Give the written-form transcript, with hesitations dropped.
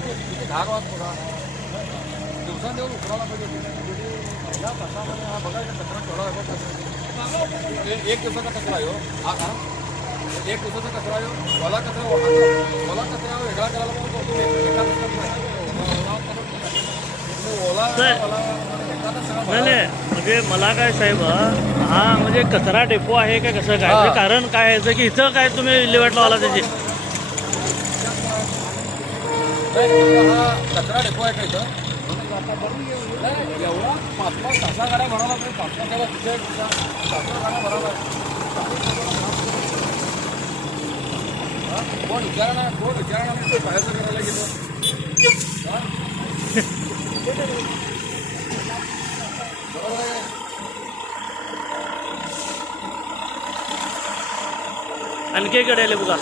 किती धार वाज बघा दिवसांदिवस उतरायला पाहिजे या तासामध्ये हा बघा कचरा केवढा आहे बघ एक दिवसाचा कचरा आहे हा हा एक दिवसाचा कचरा आहे ओला कचरा वेगळा करायला नाही म्हणजे मला काय साहेब हा म्हणजे कचरा डेपो आहे का कसं काय म्हणजे कारण काय आहे की इथं काय तुम्ही विल्हेवाट लावला त्याची हा कचरा डेपो आहे का इथं एवढा 5-5 तासा गाड्या भरायला पाहिजे 5-5 गाड्या तिथे 5-5 गाड्या भरायला कोण विचारणा बाहेरचं करायला गेलो बरोबर आहे आणखी कडे आले बघा